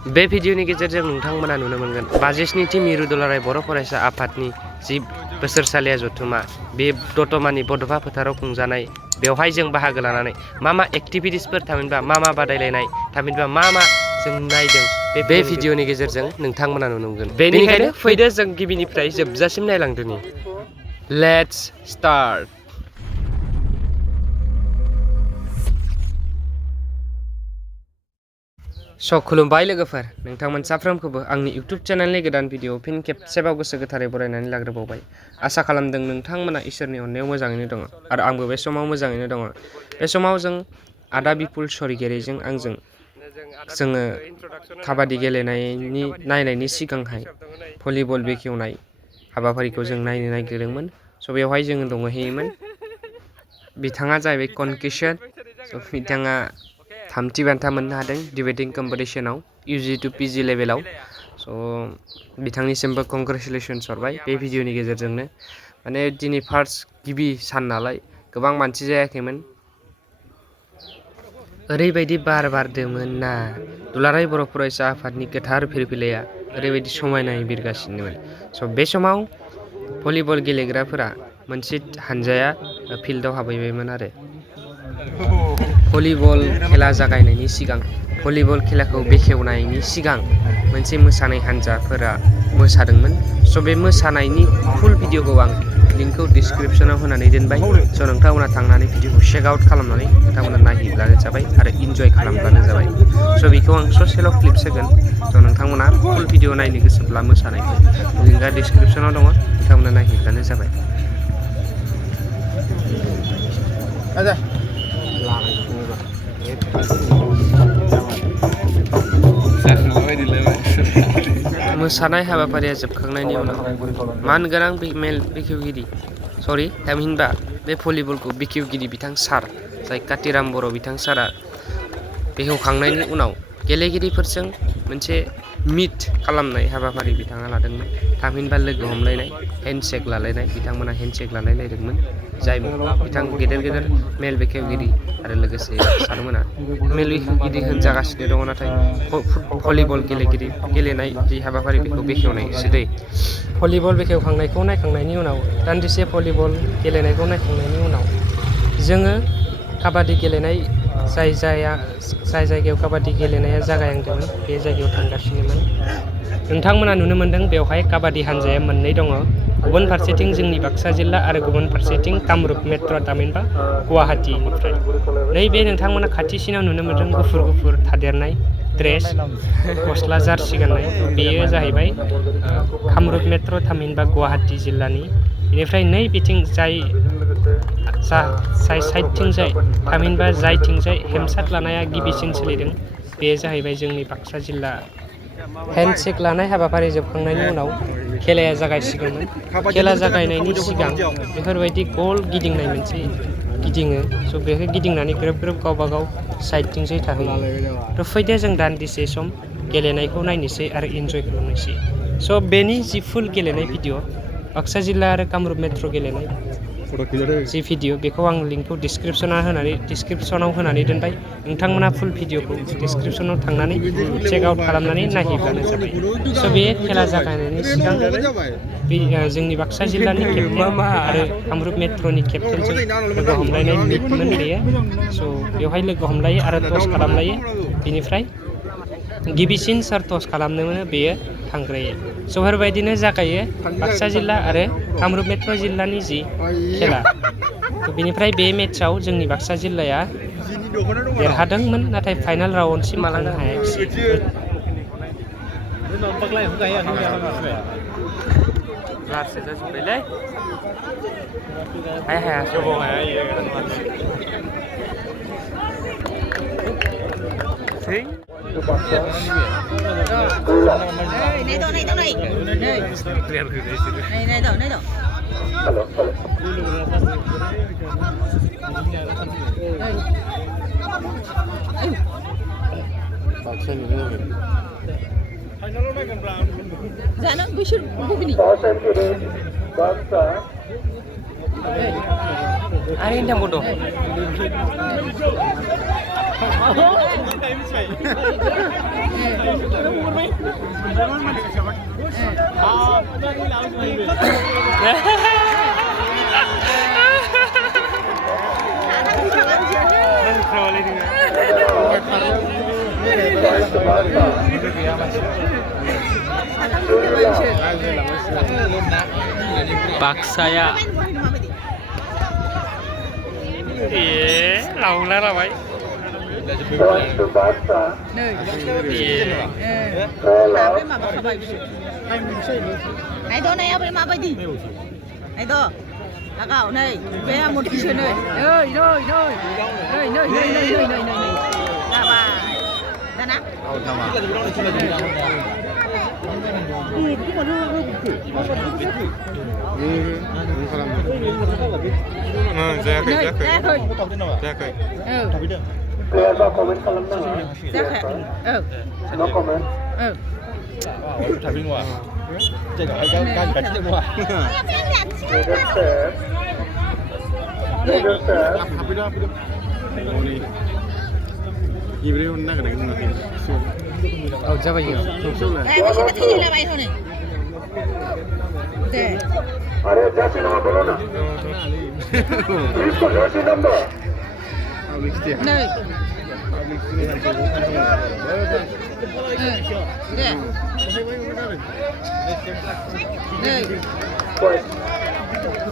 बे भिडिअनि गेजेरजों नोंथांमोना नुनो मोनगोन 52थि मिरु दुलाराय बर' फरायसा आफादनि जि बोसोरसालिया जथुमा बे दतमानि बड'फा फोथाराव खुंजानाय बेवहाय जों बाहागो लानानै मा एक्टिभिटिसफोर थामहिनबा मा बादायलायनाय थामहिनबा मा जों नायदों बे भिडिअनि गेजेरजों नोंथांमोना नुनो मोनगोन। बेनिखायनो फैदो जों गिबिनिफ्राय जोबजासिम नायलांदोनि। Let's start. खुलुमबाय लोगोफोर, नोंथांमोन साफ्रोमखौबो आंनि इउटुब चेनेलनि गोदान भिडिअ फिन खेबसेबाव गोसो गोथारै बरायनानै लाग्रोबावबाय। आसा खालामदों नोंथांमोना इसोरनि अननायाव मोजाङैनो दङ आरो आंबो बे समाव मोजाङैनो दङ। बे समाव जों आदा बिपुल स्वरगियारिजों आंजों जोङो काबादि गेलेनायनि नायनायनि सिगांहाय भलिबल बेखेवनाय हाबाफारिखौ जों नायनो नागिरदोंमोन। बेवहाय जोङो दंहैयोमोन। बिथाङा जाहैबाय कनकिशन। बिथाङा 3थि बान्था मोननो हादों डिबेटिं कम्पिटिशनाव UG to PG लेभेलाव। बिथांनिसिमबो कंग्रेचुलेसन्स हरबाय बे भिडिअनि गेजेरजोंनो। माने दिनै गिबि सान नालाय गोबां मानसि जायाखैमोन। ओरैबायदि बार बारदोंमोन ना, दुलाराय बर' फरायसा आफादनि गोथार फिरफिलाया ओरैबायदि समायनायै बिरगासिनोमोन। बे समाव भलिबल गेलेग्राफोरा मोनसे हानजाया फिल्डआव हाबहैबायमोन आरो भलिबल खेला जागायनायनि सिगां भलिबल खेलाखौ बेखेवनायनि सिगां मोनसे मोसानाय हानजाफोरा मोसादोंमोन। बे मोसानायनि फुल भिडिअखौ आं लिंकखौ डिसक्रिपसनाव होनानै दोनबाय। नोंथांमोना थांनानै भिडिअखौ चेक आउट खालामनानै नोंथांमोना नायहैब्लानो जाबाय आरो इन्जय खालामब्लानो जाबाय। बेखौ आं ससेल' क्लिप्स होगोन। नोंथांमोना फुल भिडिअ नायनो गोसोब्ला मोसानायखौ लिंकआ डिसक्रिपसनाव दङ, नोंथांमोना नायहैब्लानो जाबाय। मोसानाय हाबाफारिया जोबखांनायनि उनाव मानगोनां मेल बेखेवगिरि थामहिनबा बे भलिबलखौ बेखेवगिरि बिथां सार जाय कातिराम बर' बिथां सारा बेखेवखांनायनि उनाव गेलेगिरिफोरजों मोनसे मिट खालामनाय हाबाफारि बिथाङा लादोंमोन। थामहिनबा लोगो हमलायनाय, हेन्डसेक लालायनाय, बिथांमोना हेन्डसेक लालायलायदोंमोन। जाय बिथां गेदेर मेल बेखेवगिरि आरो लोगोसे सारमोना मेल बेखेवगिरि होनजागासिनो दङ, नाथाय भलिबल गेलेनाय जि हाबाफारि बेखौ बेखेवनायसो दै। भलिबल बेखेवखांनायखौ नायखांनायनि उनाव दान्दिसे भलिबल गेलेनायखौ नायखांनायनि उनाव जोङो काबादि गेलेनाय जाय जायगायाव काबादि गेलेनाया जागायहांदोंमोन बे जायगायाव थांगासिनोमोन। नोंथांमोना नुनो मोनदों बेवहाय काबादि हानजाया मोननै दङ। गुबुन फारसेथिं जोंनि बाक्सा जिल्ला आरो गुबुन फारसेथिं कामरुप मेट्र' थामहिनबा गुवाहाटीनिफ्राय। नैबे नोंथांमोना खाथिसिनाव नुनो मोनदों गुफुर थादेरनाय ड्रेस, गस्ला जार्सि गाननाय, बेयो जाहैबाय कामरुप मेट्र' थामहिनबा गुवाहाटी जिल्लानि। बेनिफ्राय नै बिथिं जाय साइडथिंजाय थामहिनबा जायथिंजाय हेमसाट लानाया गिबिसिन सोलिदों बेयो जाहैबाय जोंनि बाक्सा जिल्ला। हेन्डसेक लानाय हाबाफारि जोबखांनायनि उनाव खेलाया जागायसिगौमोन। खेला जागायनायनि सिगां बेफोरबायदि गल गिदिंनाय मोनसे गिदिङो। बेखौ गिदिंनानै ग्रोब गावबागाव साइडथिंसै थाहैयो। फैदो जों दान्दिसे सम गेलेनायखौ नायनोसै आरो इन्जय खालामनोसै। बेनि जि फुल गेलेनाय भिडिअ' बाक्सा जिल्ला आरो कामरुप मेट्र' गेलेनाय जि भिडिअ' बेखौ आं लिंकखौ डिसक्रिपसनाव होनानै दोनबाय। नोंथांमोना फुल भिडिअ'खौ डिसक्रिपसनाव थांनानै चेक आउट खालामनानै नायहैब्लानो जाबाय। बे खेला जागायनायनि सिगां जोंनि बाक्सा जिल्लानि केप्टेन आरो कामरुप मेट्र'नि केप्टेनजों लोगो हमलायनाय मिटमोन बेयो। बेवहाय लोगो हमलायो आरो टस खालामलायो। बिनिफ्राय गिबिसिन सोर टस खालामनो मोनो बेयो थांग्रोयो। बेफोरबायदिनो जागायो बाक्सा जिल्ला आरो कामरुप मेट्र' जिल्लानि जि खेला। बेनिफ्राय बे मेट्सआव जोंनि बाक्सा जिल्लाया देरहादोंमोन, नाथाय फाइनाल राउन्डसिम थांनो हायाखिसै। Jangan gusur begini. Ada yang bodoh. Baksaya. Lòng lá là vậy. Này đó này apa mà đi? Này đó. Là gạo này, về một cái chuyện này. Nơi. Là bà. Đã nè. अरे जैसे नंबर बोलो ना 380 number Nơi. Nơi.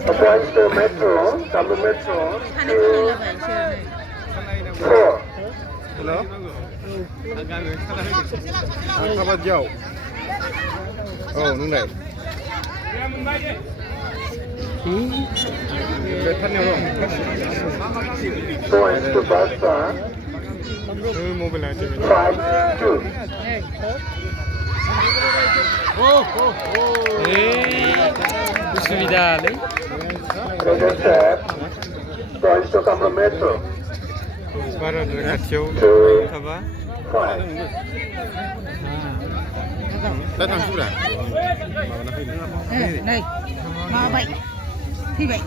Approach the metro, Tamil Metro, Hai này là vậy chơi này. 4. Hello? Sahabat jauh. Oh, nunggu. Betan ya bang. Going to Basta, Mobil aja. 5-2. Usbida đấy. Register, going to Tamil Metro, Baru dekat jauh. 2, Apa? 5. Datang sudah. Này. Mà vậy. Thì vậy.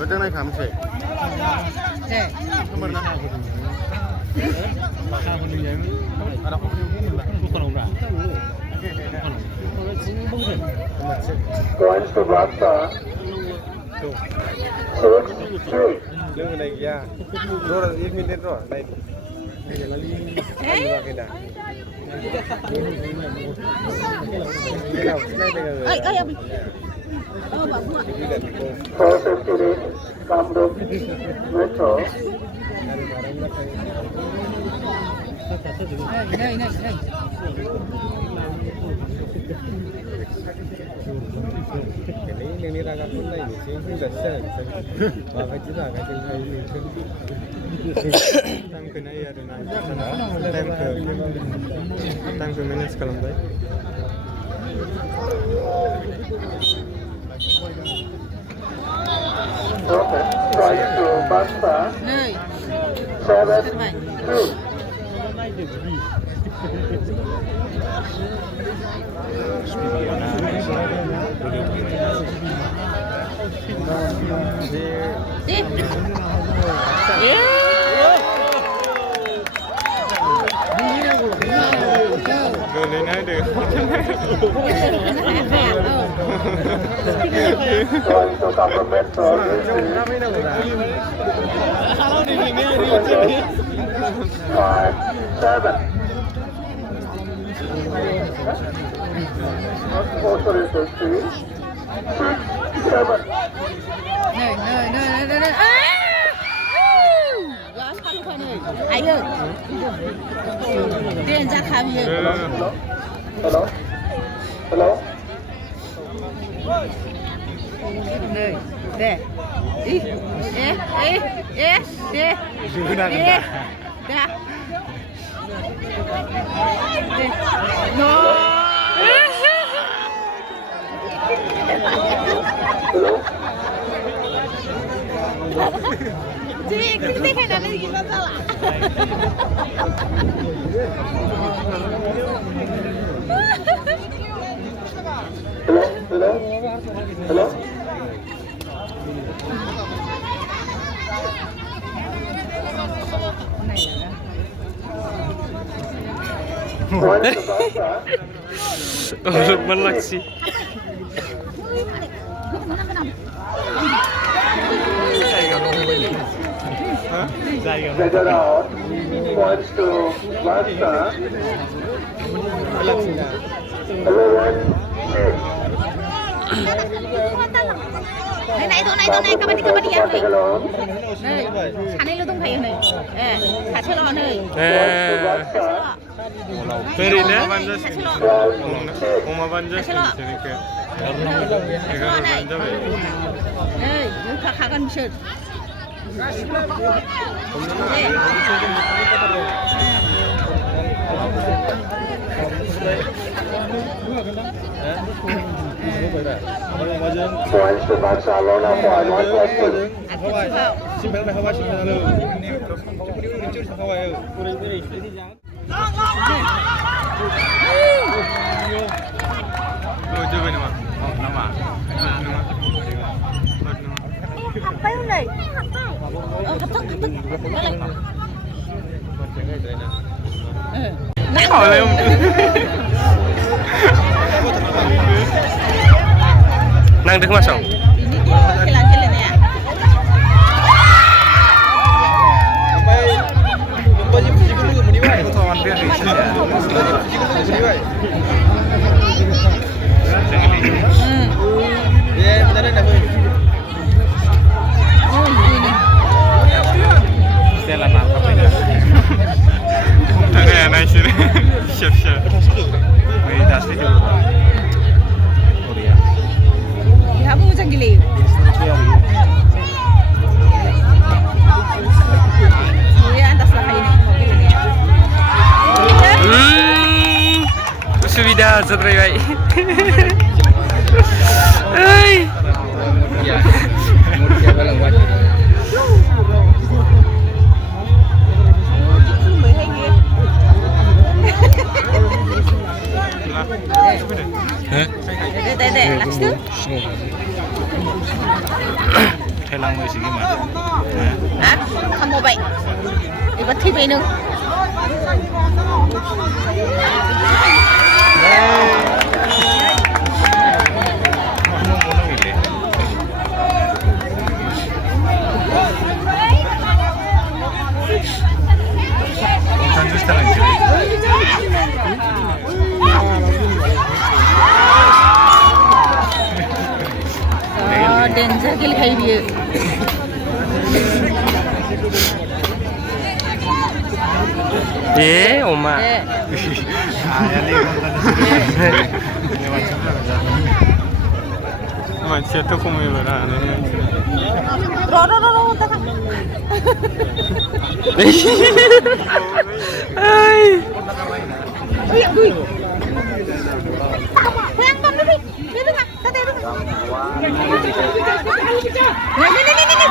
Datang naik kamu sih. Đây. Nomor nak. Ada Going to Basta, 6-3. Lương này ya. Rồi 1 minit rồi. Này. Ơi, em. Bà mua. 458, Kamrup Metro, Nơi. Ini raga pun lain sih, sudah sen. Bagai kita kan tinggal ini. Time kena ya dengan time ke minutes kalau baik. okay, going to Basta, Nơi. 7-2. Đi. Rồi lên nói được. Going to Tamil Metro, 5-7. Motor 3, 6-7. Nơi. Đó, sao không này? Anh ơi. Tiền ra khám gì? Hello? Hello? Nơi. Để. Đi. Đi. Đã. Nó. Hello? Chị, cái này là gì nó sao ạ? Hello? One to Bangsa. Lukman Laksi. Second out. Points to Bangsa. Everyone, Này kabadi kabadi ya take ơi. along. Này, 산에로 동 가요 네. 예, 같이 러 네. Bangsa. Ferine. Oma Banja. 네, 여기 가간 미션. Points to Bangsa. Lona point. One question. 심판을 하와 심판을 하와요. 갑자기. Nang dek masuk. Ini dia jalan-jalan ya. Kamu macam gila. Ya, antas lah ini. Sudah seterai. Ay. Dek, last tu. Thailand mới xí mà. Hả? Không mua vậy. Đi bắt thi về nữa. Danger kill khai dia. Oma. Macam tu pun mula ni. Ro, tak. Ay. Ui. Yang kan ni. Dia dengar. Tadi dengar. Ni.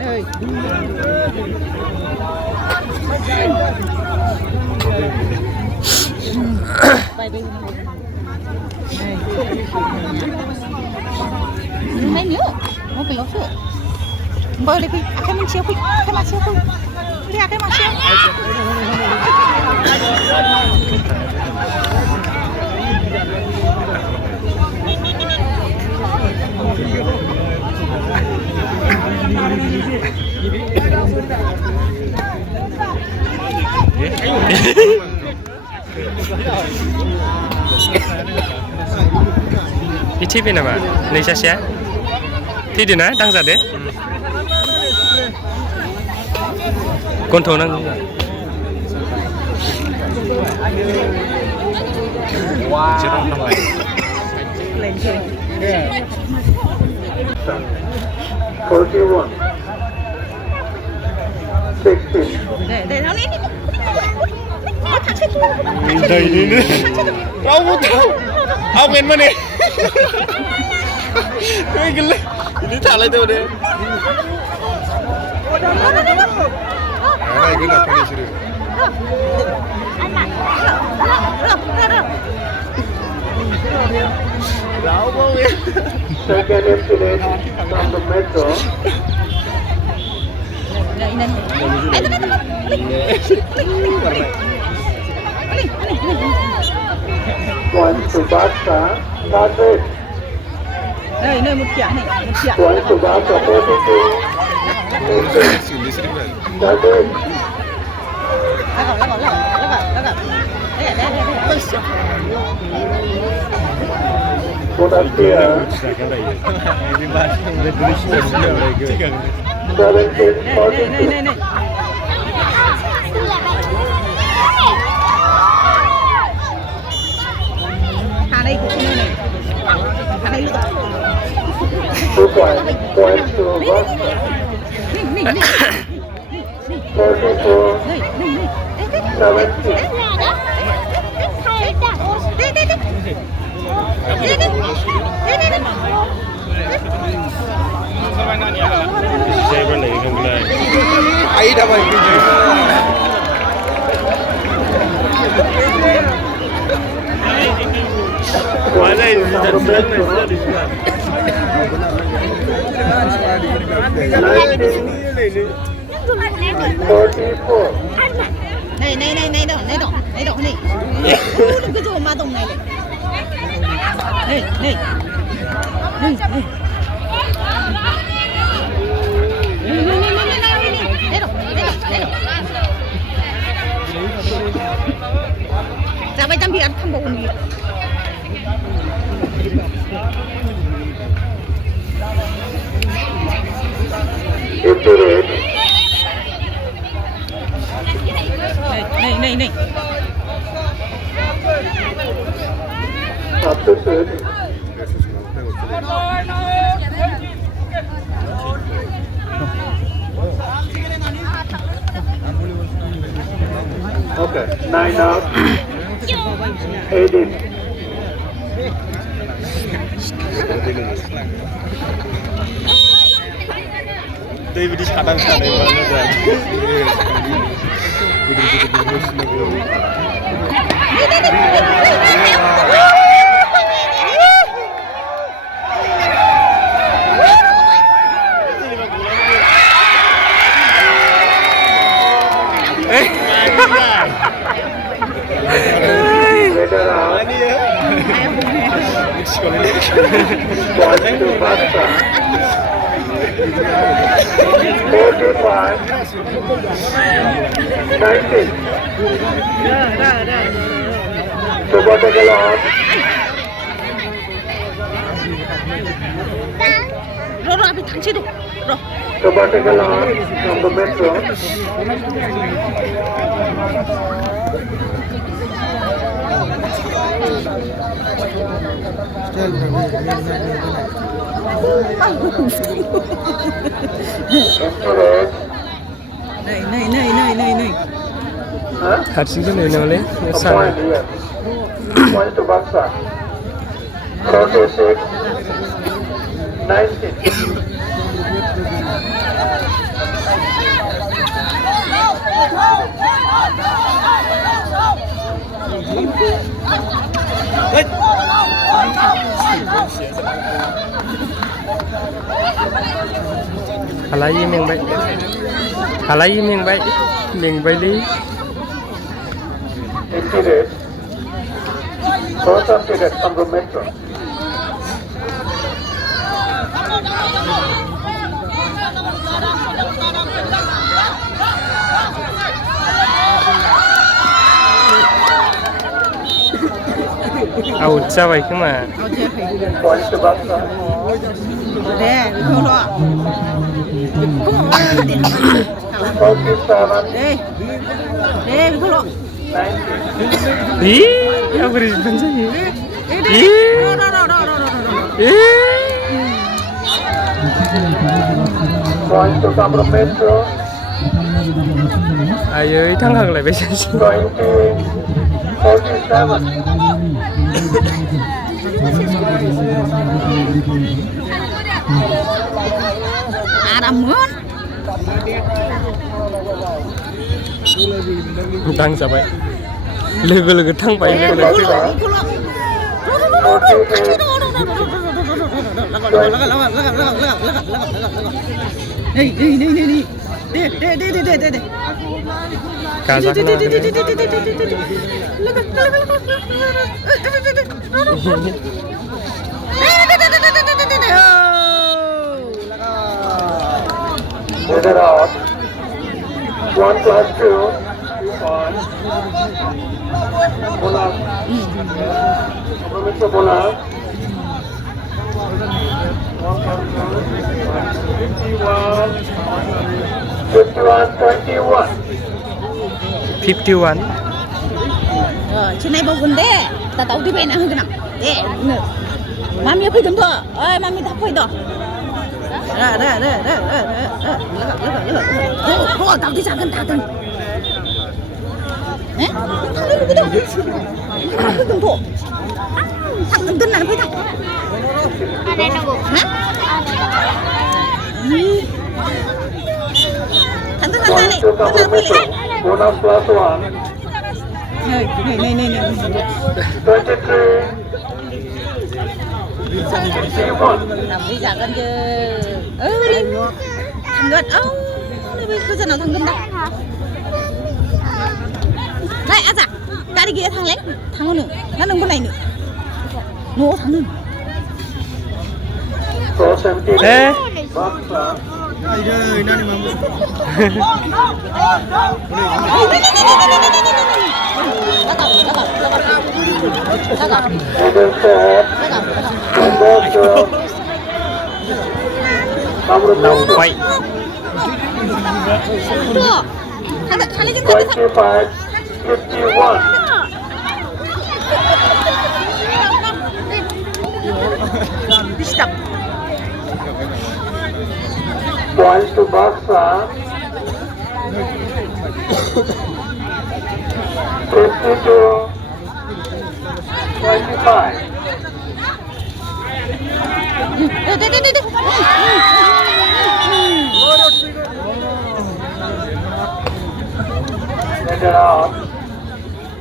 Hei. Bye. Này nữa, mau pergi apa? Boleh pergi. Akan mencium pergi. Akan masuk pergi. Lihat akan masuk. Itu apa nama? Nisha? Tidak na, tang sade. Kontrol nang. Wow. 41. 16. Để nó lên đi. Đây đi nữa. Ông bên mà nè. Cái cái đi thả lại đâu đấy. Này cái là cái gì? Second incident from the metro. Points to Barca, target. Này một kia này, một kia. Points to Barca, 42. Target. Laga. Bonaparte, 17, 42. Này. Hà đây cũng như này. Hà đây luôn. 2 points. Points to Barca, 34, 17. Saya pernah ikan gulai. Ai dah main kerja. Mana ini sudah sudah dijual. 44. Này đó này. Đừng có trộm ma tông này. Này. Này đó. Ra bay tâm biển không bộ gì. Này. Up to 30. Okay, 9 out. 18. Tapi di sana banget. Later on, points to Barca. 45, 19. Coba take a lot. Rồi bị thắng chứ đâu. Rồi. Coba take a lot from the metro. Emperor. Này. Huh? 하치기 내놓을래? A 산. point here. Point to Barca. 46, 19. Halai miếng bay đi. Impeded. First impeded from the metro. Out sao vậy cơ mà. Points to Barca. Nè, không lo. 47, Nè, không lo. 19. Ih, aku di depan saya. Points to Camro Metro. Ayo, thắng lại bây giờ. 20, 47. Ada mướn. Thắng sao vậy? Level thắng bay level. Này. 네. 가자 하나 Headed out. 1 plus 2. On. Bonus. Compromise bonus. 51, 21. 51 trên này bao gần đấy, ta tàu đi về nào hơn nào, đấy, mami phải đừng thua, ơi mami thắp phải đó, tàu đi sang gần ta từng, thằng đấy cái đâu, phải đừng thua, thằng đừng tin là phải thằng, thằng đừng Point này, to compromise. Bonus plus 1. này, 23. 51. làm đi giả gần chứ, thằng gần, bây giờ nó thằng gần đâu, này à dạ, cái đi kia thằng lấy, thằng con nữa, nó đừng con này nữa, nó thằng nữa. 478. 에 Boxer. Headed set. Boxer. Number 2. quay Được. Thằng lấy chứng 25, 51. Stop. Points to Baksa. 52, 25. Đi. Headed out.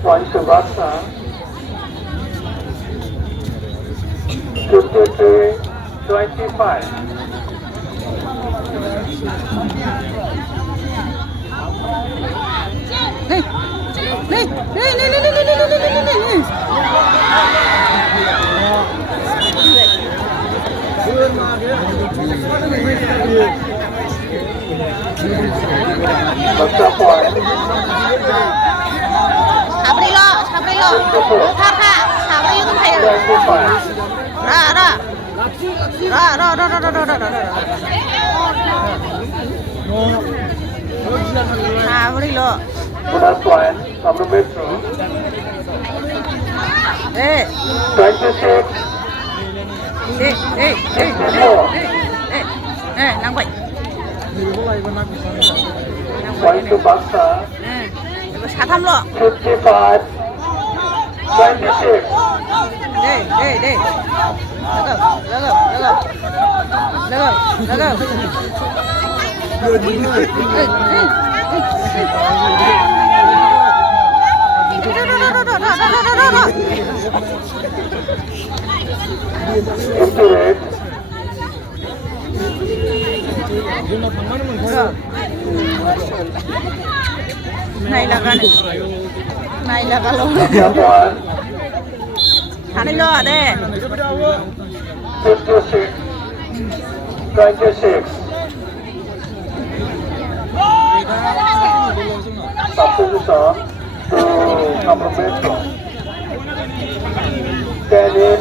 Points to Baksa. 53, 25. Đi. Baksa point. 사브리로. 타카. 사브리로 좀 가요. 25. 라. 사브리로. Bonus point. Compromise. 네. 26. 낭과이. Point to Baksa. 이거 사탐로. 55, 26. 네. 나가. Accurate. này là luôn. Number 1. thằng này lo đây. 56, 26. Subposition to compromise. 10 in.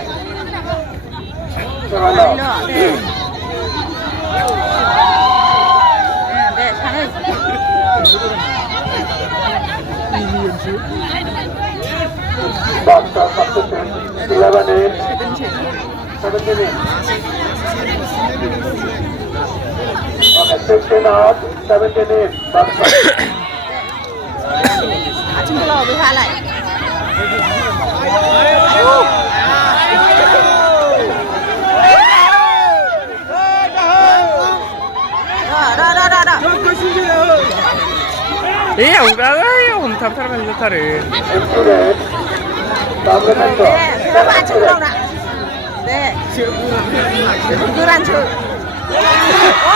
7 thằng out. lo đây. Đây thằng ơi. Baksa substitute. 11 in. 17 in. Okay, 16 out. 17 in. Baksa. 아침부터 왜 하래? 라. 이 ông tham tháp anh ta rồi Accurate. Compromise. 네, 그럼 아침부터 라. 네. 그란 줄. 와!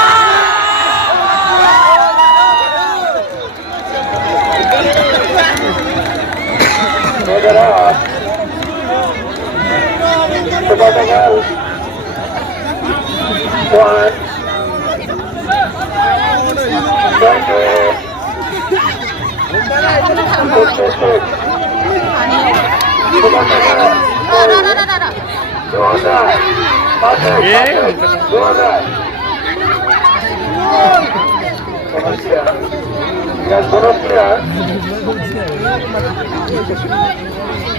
get up. The bottom out. 1. 56. Yes, bonus clear.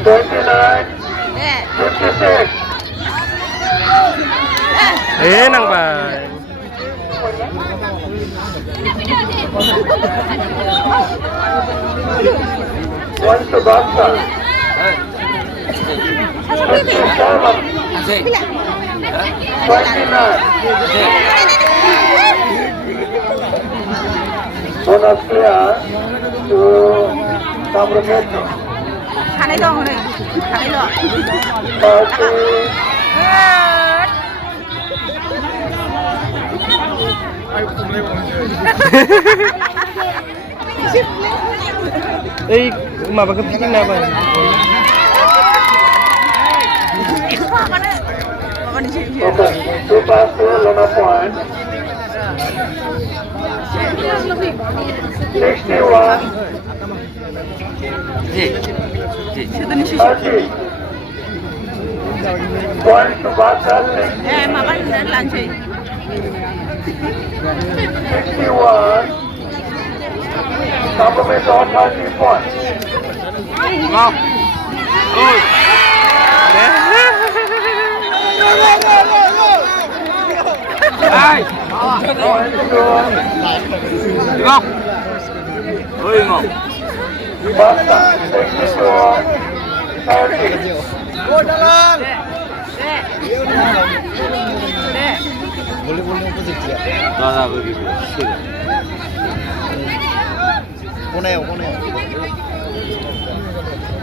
29, 56. nang bài. One to Basta. 57. 29. Bonus clear to Sacramento. Thằng đó này, thằng đó. 30. Ê, mà bà có thích nào vậy? Okay, 2 past 4, Lona point. 61. 30. Point to Basta. Mà bắt làm gì? 61. Compliment on 30 points. Ai? Ngon. Ơi ngon. Basta, 64, 30. Boleh opposite ya. Dah begitu. Koneo.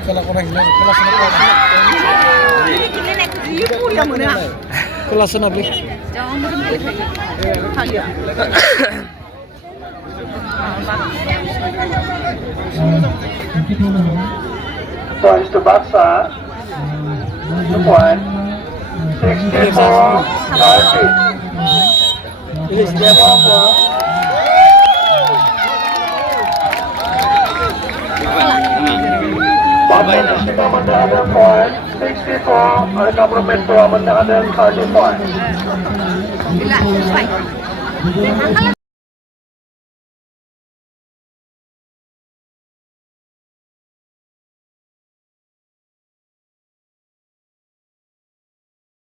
Kalau korang ini kelas apa? Kelas apa? Points to Basta. 2 point. 64, 30. Game over. Basta Mustika mendapatkan point 64, oleh Sacramento mendapatkan 30 point.